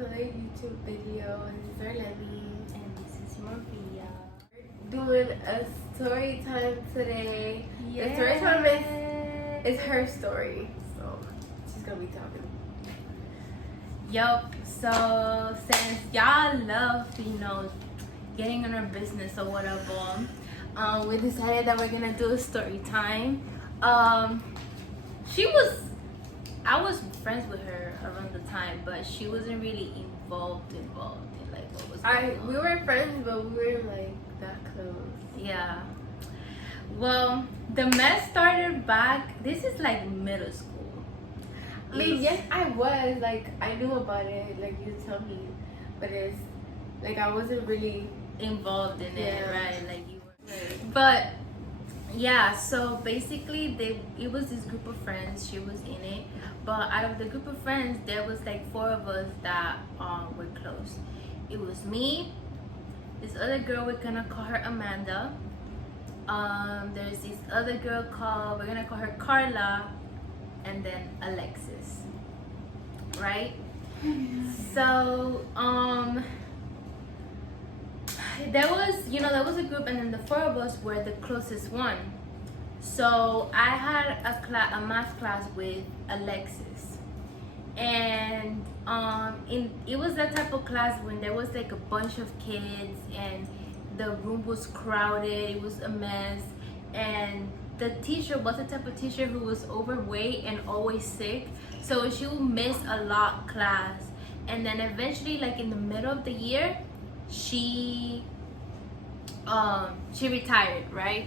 another YouTube video. This is Arlene. And this is Maria. We're doing a story time today. Yes. The story time is her story. So she's gonna be talking. Yup. So since y'all love, getting in our business or whatever, we decided that we're gonna do a story time. I was friends with her around the time, but she wasn't really involved in like what was going on. We were friends, but we weren't like that close. Yeah. Well, the mess started back. This is like middle school. I mean, yes, I was like I knew about it. Like you tell me, but it's like I wasn't really involved in it, Yeah. right? Like you were. But yeah, so basically it was this group of friends. She was in it, but out of the group of friends, there was like 4 of us that were close. It was me, this other girl, we're gonna call her Amanda. There's this other girl we're gonna call her Carla, and then Alexis, right? So there was a group, and then the 4 of us were the closest one. So I had a math class with Alexis, and it was that type of class when there was like a bunch of kids and the room was crowded, it was a mess, and the teacher was the type of teacher who was overweight and always sick, so she would miss a lot class. And then eventually, like in the middle of the year, she retired, right?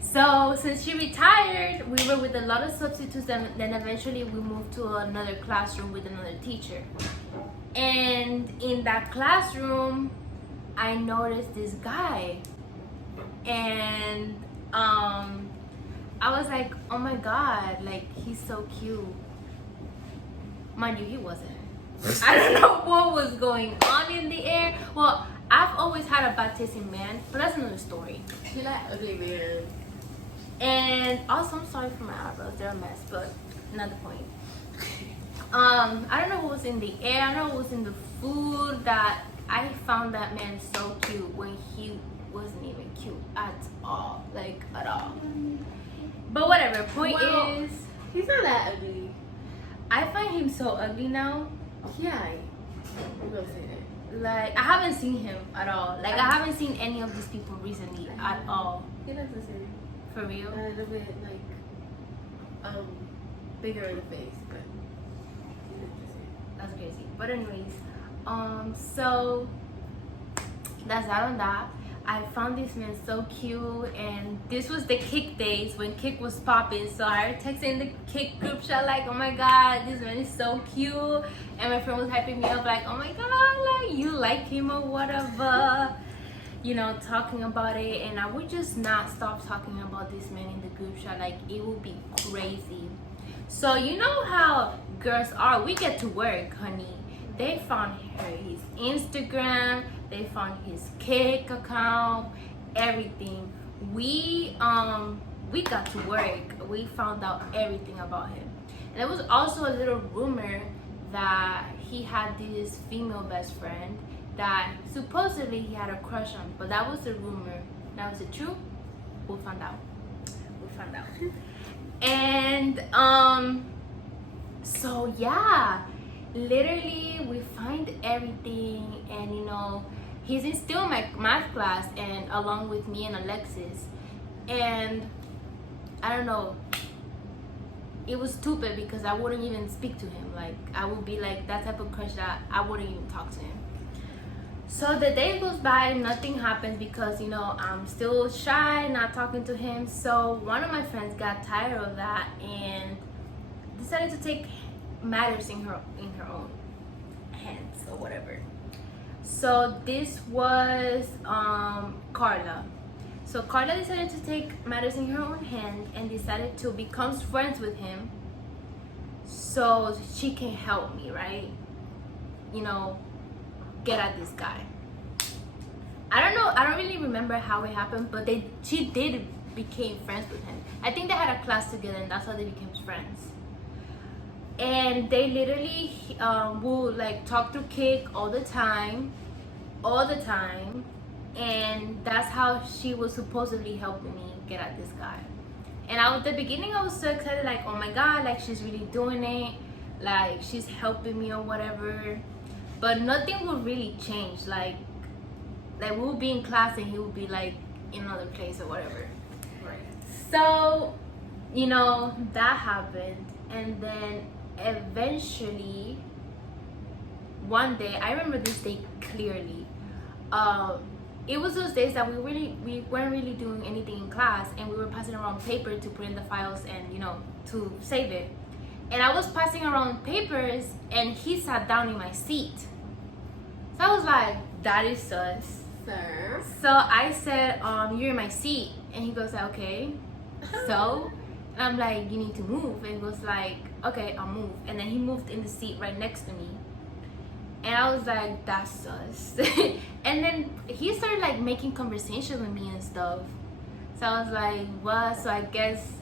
So since she retired, we were with a lot of substitutes, and then eventually we moved to another classroom with another teacher. And in that classroom, I noticed this guy, and I was like, oh my god, like he's so cute. Mind you, he wasn't. I don't know what was going on in the air. Well, I've always had a bad taste in men, but that's another story. She like ugly man. And also, I'm sorry for my eyebrows, they're a mess, but not the point. I don't know what was in the air, I don't know what was in the food, that I found that man so cute when he wasn't even cute at all, like at all. But whatever, point is, He's not that ugly. I find him so ugly now. Yeah, we're gonna say that. Like, I haven't seen him at all. Like, I haven't seen any of these people recently at all. He looks the same. For real? A little bit like bigger in the face, but he looks the same. That's crazy. But anyways, so that's that on that. I found this man so cute, and this was the Kick days when Kick was popping. So I texted in the Kick group chat like, oh my god, this man is so cute. And my friend was hyping me up like, oh my god, like you like him or whatever. Talking about it, and I would just not stop talking about this man in the group chat. Like, it would be crazy. So you know how girls are, we get to work, honey. They found his Instagram, they found his Kick account, everything. We got to work. We found out everything about him. And there was also a little rumor that he had this female best friend that supposedly he had a crush on, but that was a rumor. Now, is it true? We'll find out. And so yeah, literally we find everything, and he's still in my math class, and along with me and Alexis. And I don't know, it was stupid because I wouldn't even speak to him. Like, I would be like that type of crush that I wouldn't even talk to him. So the day goes by, nothing happens because I'm still shy, not talking to him. So one of my friends got tired of that and decided to take matters in her own hands or whatever. So this was Carla. So Carla decided to take matters in her own hand and decided to become friends with him so she can help me, right? Get at this guy. I don't know, I don't really remember how it happened, but she did became friends with him. I think they had a class together, and that's how they became friends. And they literally will like talk to Kick all the time, and that's how she was supposedly helping me get at this guy. And at the beginning I was so excited, like, oh my god, like she's really doing it, like she's helping me or whatever. But nothing would really change. Like we would be in class and he would be like in another place or whatever. Right. So, you know, that happened. And then eventually one day, I remember this day clearly. It was those days that we weren't really doing anything in class, and we were passing around paper to put in the files and, you know, to save it. And I was passing around papers and he sat down in my seat. So I was like, that is sus. Sir. So I said, you're in my seat. And he goes, okay. So, and I'm like, you need to move. And he goes like, okay, I'll move. And then he moved in the seat right next to me. And I was like, that's sus. And then he started like making conversation with me and stuff. So I was like, what? So I guess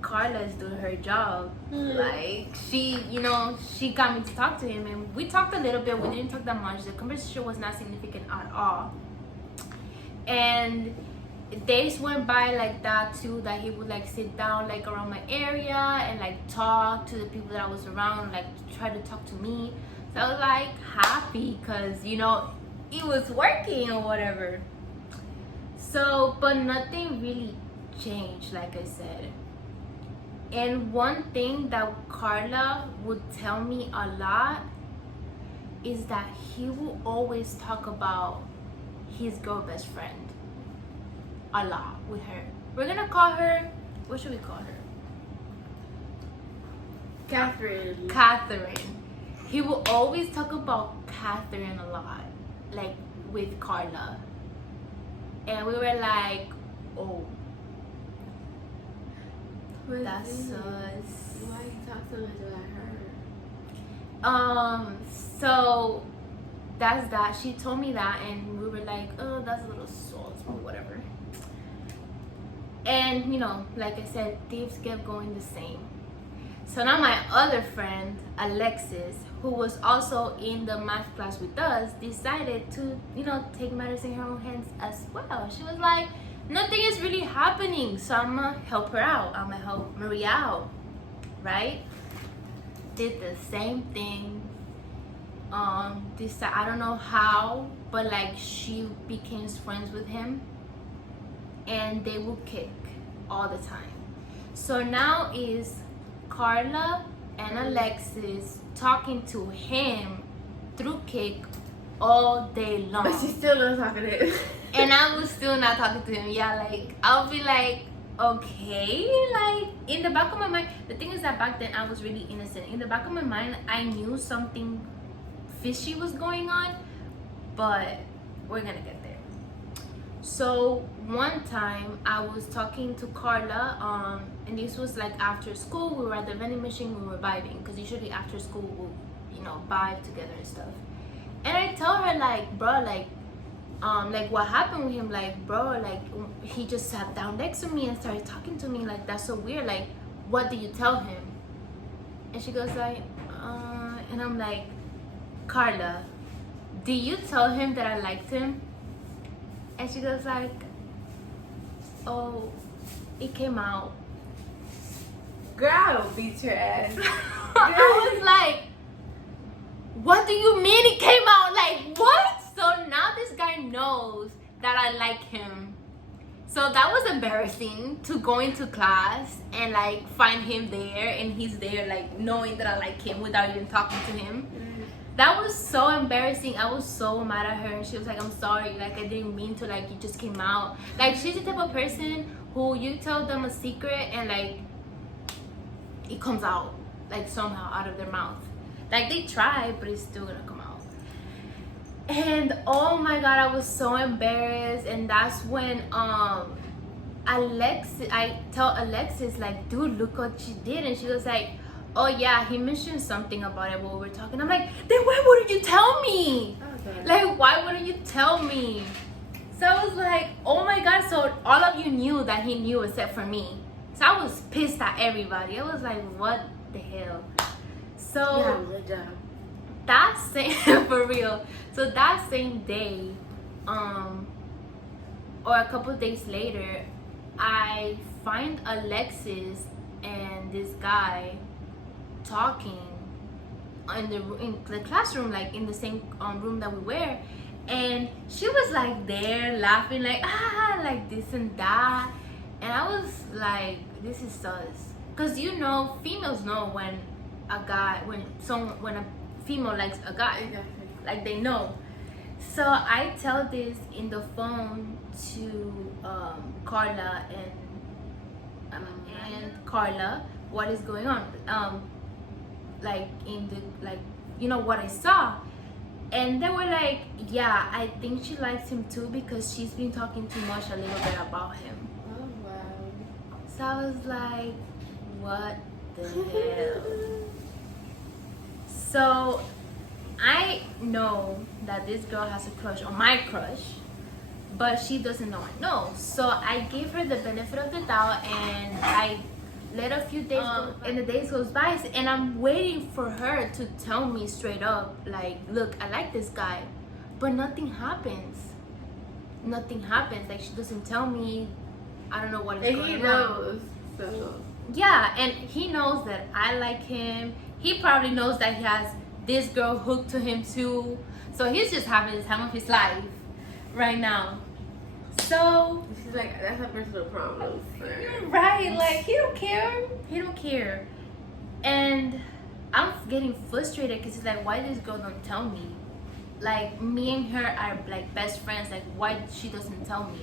Carla is doing her job. Like she, you know, she got me to talk to him, and we talked a little bit. We didn't talk that much. The conversation was not significant at all. And days went by like that too, that he would like sit down like around my area and like talk to the people that I was around, like try to talk to me. So I was like happy because, you know, it was working or whatever. So, but nothing really changed, like I said. And one thing that Carla would tell me a lot is that he will always talk about his girl best friend a lot with her. We're gonna call her, what should we call her? Catherine. Catherine. He will always talk about Catherine a lot, like with Carla. And we were like, oh, that's sus. Why you talk so much about her? So that's that. She told me that, and we were like, oh, that's a little sus, or whatever. And you know, like I said, things kept going the same. So now my other friend, Alexis, who was also in the math class with us, decided to, you know, take matters in her own hands as well. She was like, nothing is really happening, so I'm gonna help her out. I'm gonna help Maria out, right? Did the same thing. I don't know how, but like she became friends with him, and they will kick all the time. So now is Carla and Alexis talking to him through Kick all day long. But she's still not talking to him. And I was still not talking to him. Yeah, like I'll be like, okay, like in the back of my mind. The thing is that back then I was really innocent. In the back of my mind, I knew something fishy was going on, but we're gonna get there. So one time I was talking to Carla, and this was like after school. We were at the vending machine. We were vibing because usually after school we'll, you know, vibe together and stuff. And I tell her like, bro, like what happened with him, like, bro, like he just sat down next to me and started talking to me, like that's so weird, like what did you tell him? And she goes like, and I'm like, Carla, did you tell him that I liked him? And she goes like, oh, it came out. Girl, I'll beat your ass. I was like, what do you mean it came out? Like, what? So now this guy knows that I like him. So that was embarrassing, to go into class and like find him there, and he's there like knowing that I like him without even talking to him. That was so embarrassing. I was so mad at her, and she was like, I'm sorry, like I didn't mean to, like it just came out. Like she's the type of person who you tell them a secret and like it comes out like somehow out of their mouth. Like they try, but it's still gonna come out. And oh my god, I was so embarrassed. And that's when I tell Alexis like, dude, look what she did. And she was like, oh yeah, he mentioned something about it while we were talking. I'm like, then why wouldn't you tell me? Okay. Like, why wouldn't you tell me? So I was like, oh my god, so all of you knew that he knew except for me. So I was pissed at everybody. I was like, what the hell? So Yeah, good job. that same for real. So that same day, or a couple of days later, I find Alexis and this guy talking in the classroom, like in the same room that we were, and she was like there laughing like like this and that, and I was like, this is sus, because you know females know when a female likes a guy, Exactly. like they know. So I tell this in the phone to Carla and Carla what is going on, like in the like you know what I saw, and they were like, yeah, I think she likes him too because she's been talking too much a little bit about him. Oh wow. So I was like, what the hell? So I know that this girl has a crush on my crush, but she doesn't know I know. So I gave her the benefit of the doubt, and I let a few days go, and the days goes by, and I'm waiting for her to tell me straight up, like, look, I like this guy, but nothing happens. Nothing happens. Like, she doesn't tell me. I don't know what is And going he on. knows. So Yeah, and he knows that I like him. He probably knows that he has this girl hooked to him too. So he's just having the time of his life right now. So she's like, that's a personal problem, sir. right, like he don't care. He don't care. And I'm getting frustrated because it's like, why this girl don't tell me? Like me and her are like best friends. Like why she doesn't tell me?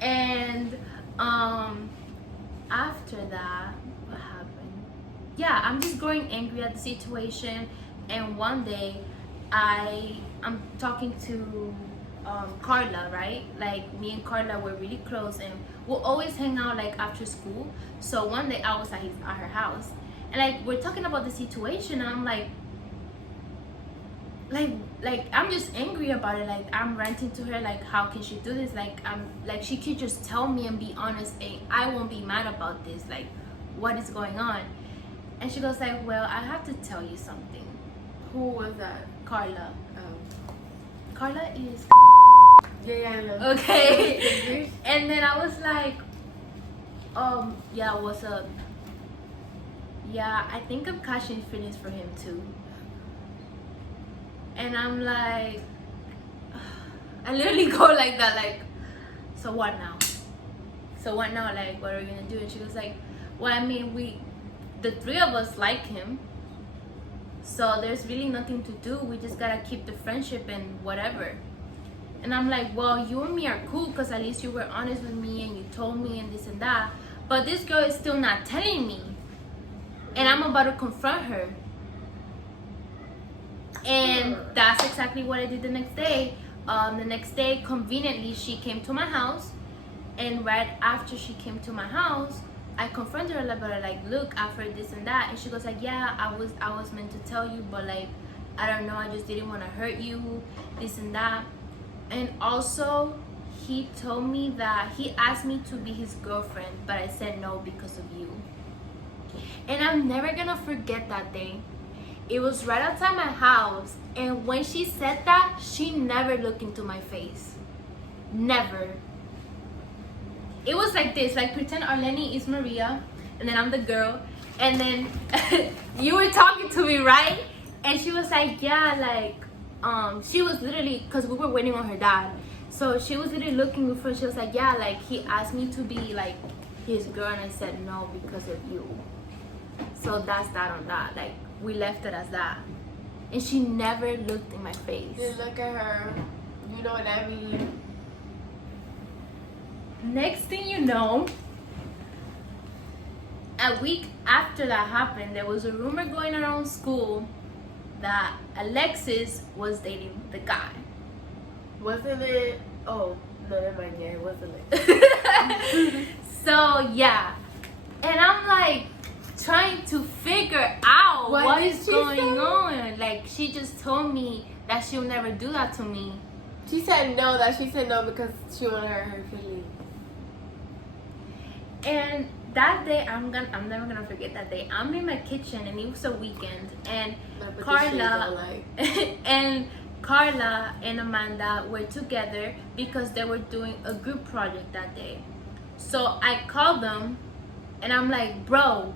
And after that, what happened? Yeah, I'm just growing angry at the situation. And one day, I'm talking to Carla, right? Like me and Carla were really close, and we'll always hang out like after school. So one day I was at her house, and like we're talking about the situation, and I'm like I'm just angry about it. Like I'm ranting to her, like how can she do this? Like I'm like, she could just tell me and be honest, and I won't be mad about this. Like what is going on? And she goes like, well, I have to tell you something. Who was that? Carla. Carla is Yeah, I know. okay. And then I was like, yeah, what's up? Yeah, I think I'm catching feelings for him too. And I'm like, I literally go like that, like, so what now? So what now? Like, what are we gonna do? And she was like, well, I mean, the three of us like him, so there's really nothing to do. We just gotta keep the friendship and whatever. And I'm like, well, you and me are cool because at least you were honest with me and you told me and this and that. But this girl is still not telling me, and I'm about to confront her. And that's exactly what I did the next day. The next day, conveniently, she came to my house, and right after she came to my house, I confronted her about it, like, look, I've heard this and that, and she goes like, yeah, I was meant to tell you, but like, I don't know, I just didn't want to hurt you, this and that. And also, he told me that he asked me to be his girlfriend, but I said no because of you. And I'm never gonna forget that day. It was right outside my house, and when she said that, she never looked into my face. Never. It was like this, like pretend Arlene is Maria, and then I'm the girl, and then you were talking to me, right? And she was like, yeah, like, she was literally, because we were waiting on her dad, so she was literally looking for, she was like, yeah, like, he asked me to be, like, his girl, and I said no because of you. So that's that on that, like, we left it as that. And she never looked in my face. You look at her, you know what that means. Next thing you know, a week after that happened, there was a rumor going around school that Alexis was dating the guy. Wasn't it? Oh, no, never mind. Yeah, it wasn't it. So, yeah. And I'm like trying to figure out what did is she going say? on. Like, she just told me that she'll never do that to me. She said no, because she wanted her feelings. And that day, I'm never gonna forget that day. I'm in my kitchen and it was a weekend, and But the Carla shades are like- and Carla and Amanda were together because they were doing a group project that day. So I called them and I'm like, bro,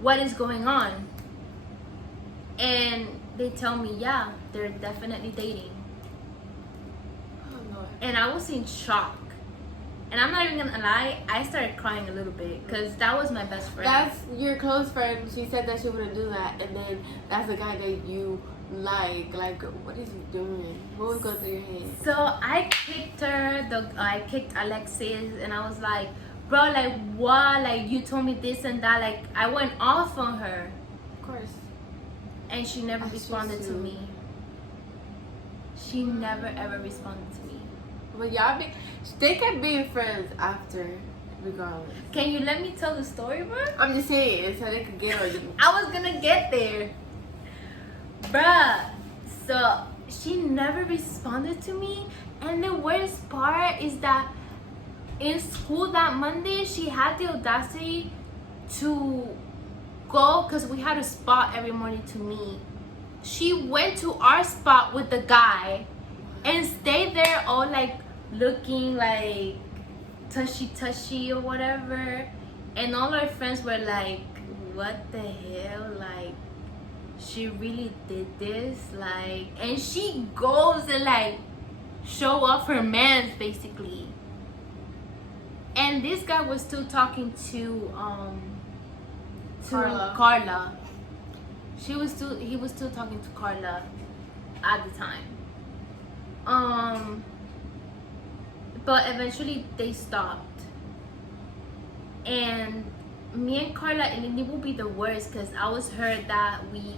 what is going on? And they tell me, yeah, they're definitely dating. Oh, Lord. And I was in shock. And I'm not even gonna lie, I started crying a little bit because that was my best friend. That's your close friend. She said that she wouldn't do that, and then that's the guy that you like. Like, what is he doing? What would go through your head? So I kicked her, I kicked Alexis, and I was like, bro, like what? Like you told me this and that. Like I went off on her, Of course. and she never That's responded just to you. me. She never ever responded to me. But y'all they kept being friends after, regardless. Can you let me tell the story, bro? I'm just saying, so they could get on you. I was gonna get there, bruh. So she never responded to me, and the worst part is that in school that Monday she had the audacity to go, because we had a spot every morning to meet. She went to our spot with the guy and stayed there all like looking like tushy or whatever, and all our friends were like, what the hell, like she really did this, like, and she goes and like show off her mans basically. And this guy was still talking to Carla. He was still talking to Carla at the time. But eventually they stopped. And me and Carla, and it will be the worst because I was hurt that week.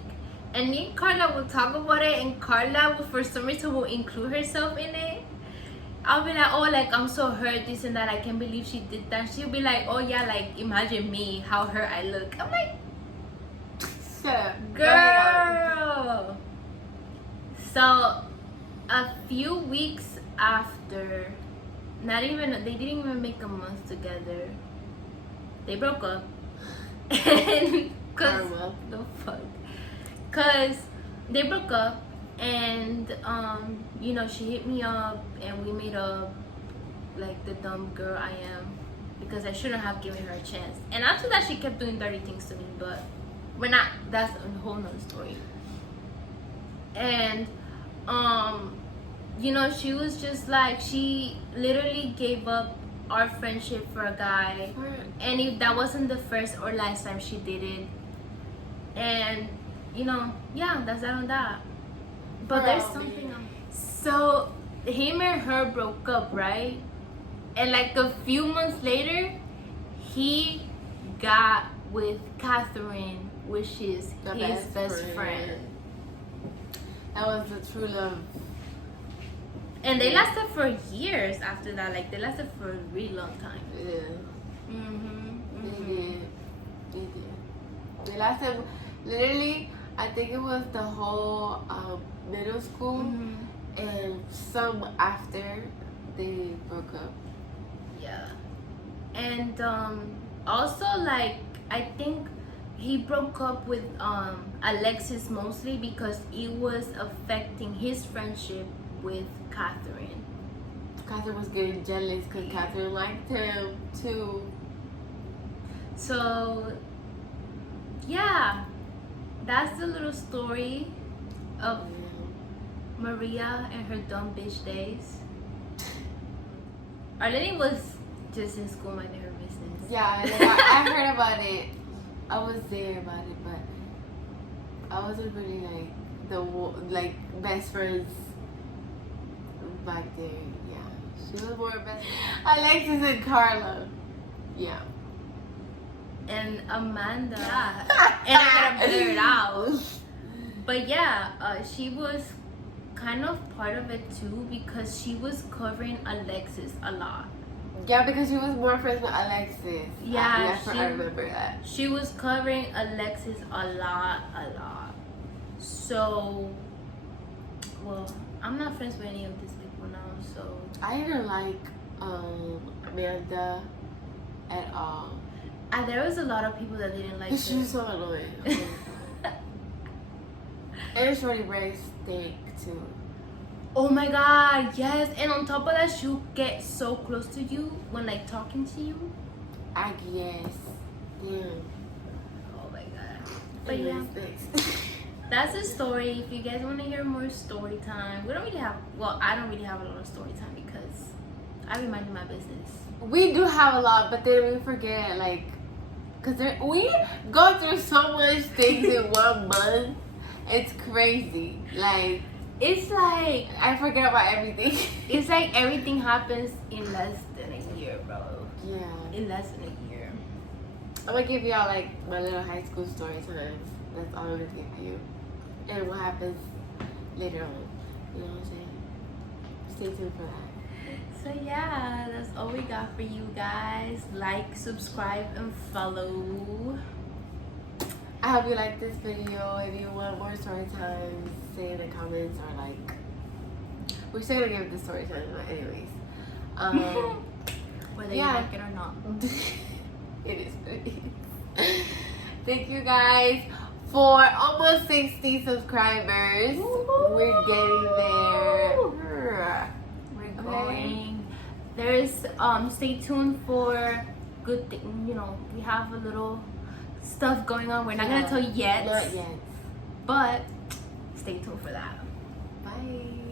And me and Carla will talk about it, and Carla will, for some reason, will include herself in it. I'll be like, oh, like, I'm so hurt, this and that. I can't believe she did that. She'll be like, oh, yeah, like, imagine me, how hurt I look. I'm like, Shut up. girl. So, a few weeks after, they didn't even make a month together. They broke up. And, cause, Karma. the fuck? Cause they broke up, and you know, she hit me up and we made up like the dumb girl I am, because I shouldn't have given her a chance. And after that she kept doing dirty things to me, but that's a whole nother story. And you know, she was just like, she literally gave up our friendship for a guy, and if that wasn't the first or last time she did it. And you know, yeah, that's that on that. But there's something so him and her broke up, right? And like a few months later, he got with Catherine, which is his best friend. That was the true love. And they lasted for years after that. Like they lasted for a really long time. Yeah. Mm-hmm. They did. They did. They lasted literally, I think it was the whole middle school, and some after they broke up. Yeah. And also, like, I think he broke up with Alexis mostly because it was affecting his friendship with Catherine. Catherine was getting jealous because Catherine liked him too. So yeah, that's the little story of Maria and her dumb bitch days. Arlene was just in school minding her business. Yeah, like, I heard about it. I was there about it, but I wasn't really like best friends back there. Yeah, she was more best. Alexis and Carla. Yeah. And Amanda, and I gotta blur it out. But yeah, she was kind of part of it too because she was covering Alexis a lot. Yeah, because she was more friends with Alexis. Yeah, I remember that. She was covering Alexis a lot. So, well, I'm not friends with any of these people now, so. I didn't like Amanda at all. There was a lot of people that didn't like She was it. so annoying. And Shorty Bray steak too. Oh my god, yes. And on top of that, she'll get so close to you when like talking to you. I guess. Yeah. Oh my god. But yeah, Anyways, next. that's the story. If you guys want to hear more story time, we don't really have. Well, I don't really have a lot of story time because I be minding my business. We do have a lot, but then we forget, like, because we go through so much things in 1 month. It's crazy. Like, It's like I forget about everything. it's like everything happens in less than a year, bro. Yeah. In less than a year. I'm gonna give y'all, like, my little high school story times. That's all I'm gonna give you. And what happens later on. You know what I'm saying? Stay tuned for that. So yeah, that's all we got for you guys. Like, subscribe, and follow. I hope you like this video. If you want more story times, say in the comments, or like, we're still gonna give the story time, but anyways. Whether yeah. you like it or not. It is what it is. Thank you guys for almost 60 subscribers. We're getting there. We're growing. There's stay tuned for good thing. You know, we have a little stuff going on. We're not gonna tell you yet. Not yet. But stay tuned for that. Bye.